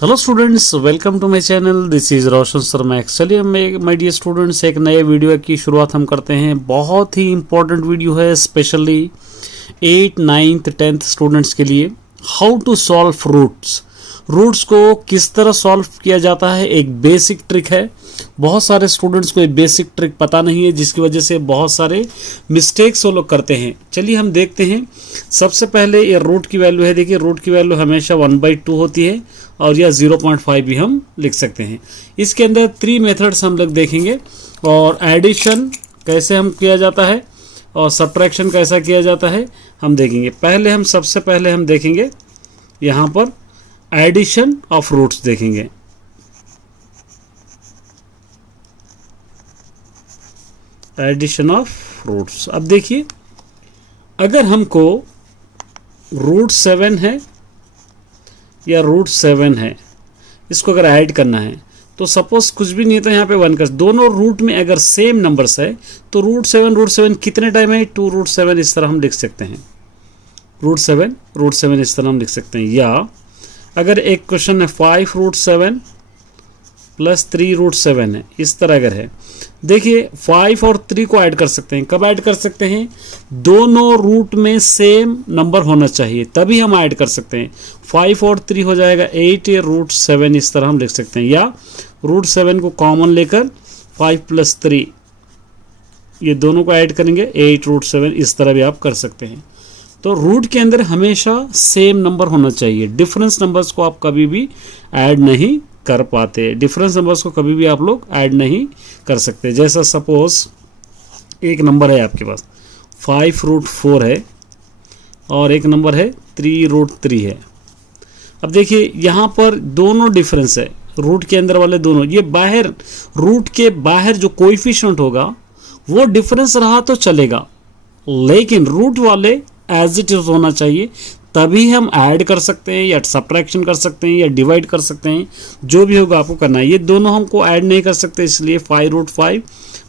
Hello students, welcome to my channel. This is Roshan sir max. चलिए my dear students, एक नए video की शुरुआत हम करते हैं। बहुत ही इंपॉर्टेंट वीडियो है, specially 8th, 9th, 10th students के लिए। हाउ टू सॉल्व रूट्स को किस तरह सॉल्व किया जाता है, एक बेसिक ट्रिक है। बहुत सारे स्टूडेंट्स को एक बेसिक ट्रिक पता नहीं है, जिसकी वजह से बहुत सारे मिस्टेक्स वो लोग करते हैं। चलिए हम देखते हैं। सबसे पहले ये रूट की वैल्यू है। देखिए, रूट की वैल्यू हमेशा 1/2 होती है और यह 0.5 भी हम लिख सकते हैं। इसके अंदर 3 मेथड्स हम लोग देखेंगे, और एडिशन कैसे हम किया जाता है और सब्ट्रैक्शन कैसा किया जाता है हम देखेंगे। सबसे पहले हम देखेंगे यहाँ पर एडिशन ऑफ रूट्स देखेंगे। Addition of roots. अब देखिए, अगर हमको रूट 7 है या रूट 7 है, इसको अगर ऐड करना है तो सपोज कुछ भी नहीं है तो यहाँ पे 1 कर, दोनों रूट में अगर सेम नंबर्स है तो रूट 7 कितने टाइम है? 2 रूट 7 इस तरह हम लिख सकते हैं। रूट 7 इस तरह हम लिख सकते हैं। या अगर एक क्वेश्चन है 5 रूट 7 प्लस 3 रूट 7 है, इस तरह अगर है, देखिए 5 और 3 को ऐड कर सकते हैं। कब ऐड कर सकते हैं? दोनों रूट में सेम नंबर होना चाहिए, तभी हम ऐड कर सकते हैं। 5 और 3 हो जाएगा 8 रूट 7, इस तरह हम लिख सकते हैं। या रूट 7 को कॉमन लेकर 5 प्लस 3, ये दोनों को ऐड करेंगे 8 रूट 7, इस तरह भी आप कर सकते हैं। तो रूट के अंदर हमेशा सेम नंबर होना चाहिए। डिफरेंस नंबर्स को आप कभी भी ऐड नहीं कर पाते। डिफरेंस नंबर्स को कभी भी आप लोग ऐड नहीं कर सकते। जैसा सपोज एक नंबर है आपके पास 5 रूट 4 है और एक नंबर है 3 रूट 3 है। अब देखिए यहाँ पर दोनों डिफरेंस है, रूट के अंदर वाले दोनों। ये बाहर, रूट के बाहर जो कोएफिशिएंट होगा वो डिफरेंस रहा तो चलेगा, लेकिन रूट वाले एज इट इज होना चाहिए, तभी हम ऐड कर सकते हैं या सब्ट्रैक्शन कर सकते हैं या डिवाइड कर सकते हैं। जो भी होगा आपको करना है। ये दोनों हमको ऐड नहीं कर सकते, इसलिए 5 root 5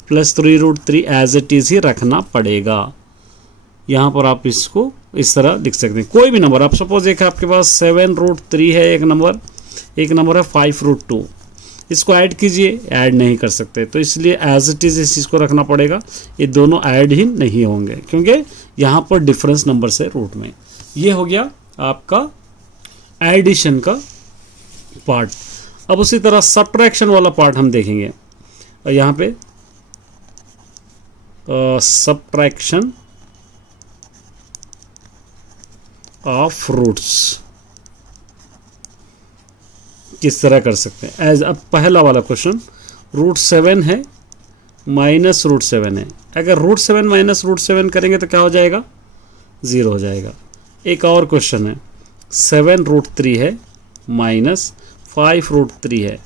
plus 3 root 3 as it is ही रखना पड़ेगा। यहाँ पर आप इसको इस तरह लिख सकते हैं। कोई भी नंबर आप सपोज, एक आपके पास 7 रूट 3 है, एक नंबर है 5 रूट 2, इसको ऐड कीजिए, ऐड नहीं कर सकते, तो इसलिए एज इट इज इस चीज़ को रखना पड़ेगा। ये दोनों ऐड ही नहीं होंगे क्योंकि यहाँ पर डिफरेंस नंबर है रूट में। ये हो गया आपका एडिशन का पार्ट। अब उसी तरह सब्ट्रैक्शन वाला पार्ट हम देखेंगे। यहाँ पे सब्ट्रैक्शन ऑफ रूट्स किस तरह कर सकते हैं। एज अब पहला वाला क्वेश्चन, रूट 7 है माइनस रूट 7 है। अगर रूट 7 माइनस रूट 7 करेंगे तो क्या हो जाएगा? 0 हो जाएगा। एक और क्वेश्चन है 7 रूट 3 है माइनस 5 रूट 3 है।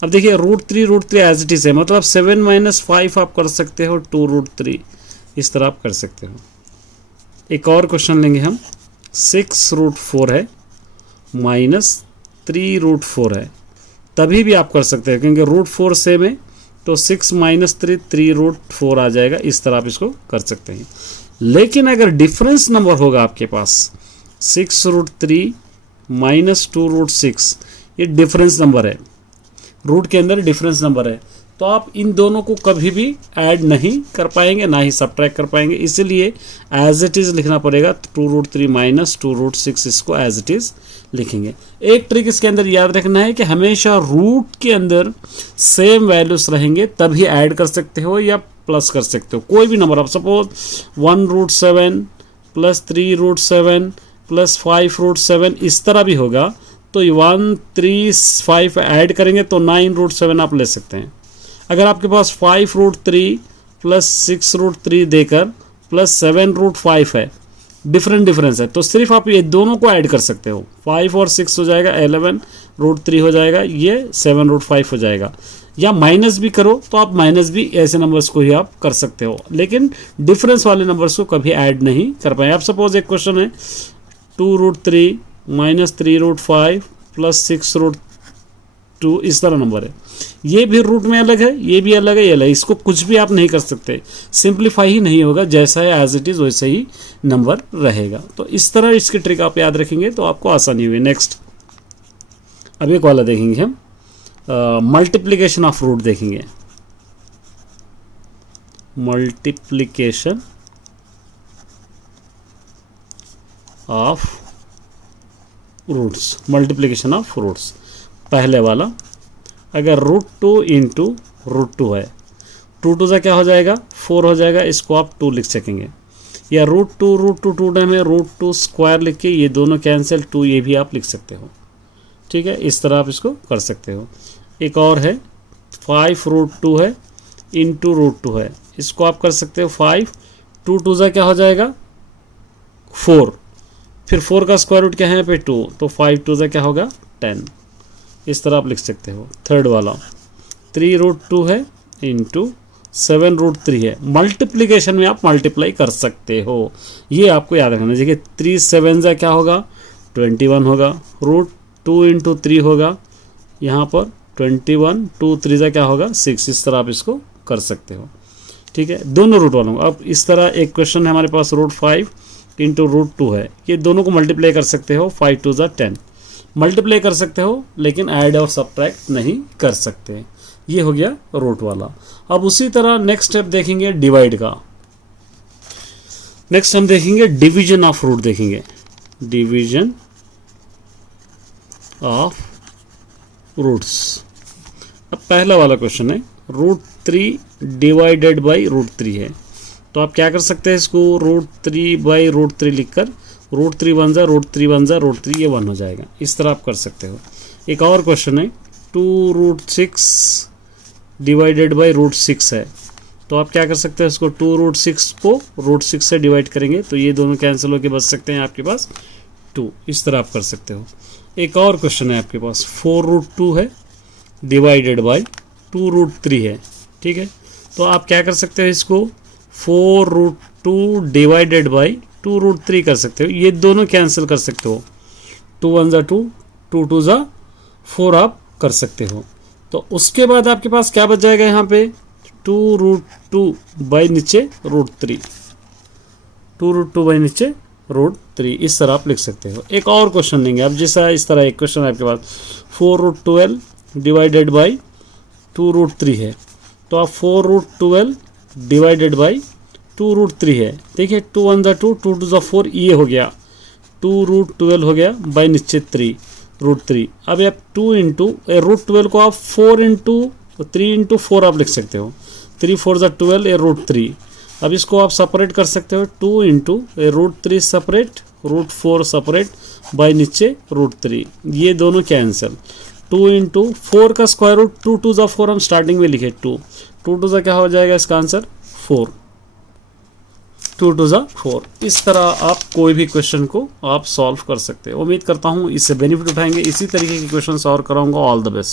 अब देखिए रूट 3 एज इट इज है, मतलब 7 माइनस 5 आप कर सकते हो 2 रूट 3, इस तरह आप कर सकते हो। एक और क्वेश्चन लेंगे हम, 6 रूट 4 है माइनस 3 रूट 4 है, तभी भी आप कर सकते हैं क्योंकि रूट 4 सेम है, तो 6 माइनस 3 रूट 4 आ जाएगा। इस तरह आप इसको कर सकते हैं। लेकिन अगर डिफरेंस नंबर होगा आपके पास 6 रूट 3 माइनस 2 रूट 6, ये डिफरेंस नंबर है, रूट के अंदर डिफरेंस नंबर है, तो आप इन दोनों को कभी भी ऐड नहीं कर पाएंगे, ना ही सब्ट्रैक्ट कर पाएंगे। इसीलिए एज इट इज लिखना पड़ेगा। 2 रूट 3 माइनस 2 रूट 6, इसको एज इट इज लिखेंगे। एक ट्रिक इसके अंदर याद रखना है कि हमेशा रूट के अंदर सेम वैल्यूज रहेंगे, तभी ऐड कर सकते हो या प्लस कर सकते हो। कोई भी नंबर आप suppose 1 root 7 plus 3 root 7 plus 5 root 7, इस तरह भी होगा, तो 1 3 5 ऐड करेंगे तो 9 रूट 7 आप ले सकते हैं। अगर आपके पास 5 रूट 3 प्लस 6 रूट 3 देकर प्लस 7 रूट 5 है, डिफरेंस है, तो सिर्फ आप ये दोनों को ऐड कर सकते हो। 5 और 6 हो जाएगा 11 रूट 3 हो जाएगा, ये 7 रूट 5 हो जाएगा। या माइनस भी करो तो आप माइनस भी ऐसे नंबर्स को ही आप कर सकते हो, लेकिन डिफरेंस वाले नंबर्स को कभी ऐड नहीं कर पाए। आप सपोज एक क्वेश्चन है 2 root 3 minus 3 root 5 plus 6 root 2, इस तरह नंबर है। ये भी रूट में अलग है, ये भी अलग है, ये अलग है, इसको कुछ भी आप नहीं कर सकते, सिंप्लीफाई ही नहीं होगा, जैसा है एज इट इज वैसे ही नंबर रहेगा। तो इस तरह इसकी ट्रिक आप याद रखेंगे तो आपको आसानी हुई। नेक्स्ट, अब एक वाला देखेंगे हम, मल्टीप्लिकेशन ऑफ रूट देखेंगे। Multiplication of roots, multiplication of roots. पहले वाला, अगर √2 इंटू √2 है, 2 2 क्या हो जाएगा 4 हो जाएगा, इसको आप 2 लिख सकेंगे। या √2 2 टाइम है, √2 स्क्वायर लिख के ये दोनों कैंसिल, 2 ये भी आप लिख सकते हो। ठीक है, इस तरह आप इसको कर सकते हो। एक और है 5 √2 है इंटू √2 है, इसको आप कर सकते हो 5, 2 2 क्या हो जाएगा 4, फिर 4 का स्क्वायर रूट क्या है यहाँ पे 2, तो 5 2 क्या होगा 10। इस तरह आप लिख सकते हो। थर्ड वाला 3 √2 है इंटू 7 √3 है। मल्टीप्लिकेशन में आप मल्टीप्लाई कर सकते हो, ये आपको याद रखना। देखिए 3 7 क्या होगा 21 होगा, √2 इंटू 3 होगा यहाँ पर 21, 2 3 क्या होगा 6। इस तरह आप इसको कर सकते हो। ठीक है, दोनों रूट वालों। अब इस तरह एक क्वेश्चन है हमारे पास, √5 इंटू √2 है, ये दोनों को मल्टीप्लाई कर सकते हो, 5 2 10 मल्टीप्लाई कर सकते हो, लेकिन ऐड और सब्ट्रैक्ट नहीं कर सकते। ये हो गया रूट वाला। अब उसी तरह नेक्स्ट स्टेप देखेंगे डिवाइड का। नेक्स्ट हम देखेंगे डिवीजन ऑफ रूट देखेंगे, डिवीजन ऑफ रूट्स। अब पहला वाला क्वेश्चन है √3 डिवाइडेड बाई √3 है, तो आप क्या कर सकते हैं, इसको √3 बाई √3 लिखकर √3 1 जा √3 1 जा √3 ये 1 हो जाएगा। इस तरह आप कर सकते हो। एक और क्वेश्चन है 2√6 डिवाइडेड बाई √6 है, तो आप क्या कर सकते हैं, इसको 2√6 को √6 से डिवाइड करेंगे तो ये दोनों कैंसिल होकर बच सकते हैं आपके पास 2। इस तरह आप कर सकते हो। एक और क्वेश्चन है आपके पास 4√2 है डिवाइडेड बाई 2√3 है। ठीक है, तो आप क्या कर सकते हो, इसको 4√2 डिवाइडेड बाई 2√3 कर सकते हो, ये दोनों कैंसिल कर सकते हो। 2 1 जा 2, 2 2 जा 4 आप कर सकते हो। तो उसके बाद आपके पास क्या बच जाएगा यहाँ पे 2√2 बाई नीचे √3, 2√2 बाई नीचे √3। इस तरह आप लिख सकते हो। एक और क्वेश्चन लेंगे अब, जैसा इस तरह एक क्वेश्चन आपके पास 4√12 डिवाइडेड बाई 2√3 है, तो आप 4√12 डिवाइडेड बाई 2√3 है। देखिए 2 1 जा 2, 2 2 जा 4, ये हो गया 2√12 हो गया बाई नीचे 3 √3। अब आप 2 इंटू √12 को आप 4 इंटू 3 इंटू 4 आप लिख सकते हो, 3 4 जा 12 ये √3। अब इसको आप सेपरेट कर सकते हो, 2 इंटू √3 सेपरेट, √4 सेपरेट बाई नीचे √3, ये दोनों कैंसिल। 2 इंटू 4 का स्क्वायर रूट 2 2 जा 4 हम स्टार्टिंग में लिखे 2 2 जा क्या हो जाएगा इसका आंसर 4, 2 2 जा 4। इस तरह आप कोई भी क्वेश्चन को आप सॉल्व कर सकते हैं। उम्मीद करता हूँ इससे बेनिफिट उठाएंगे। इसी तरीके के क्वेश्चन सॉल्व कराऊंगा। All the best.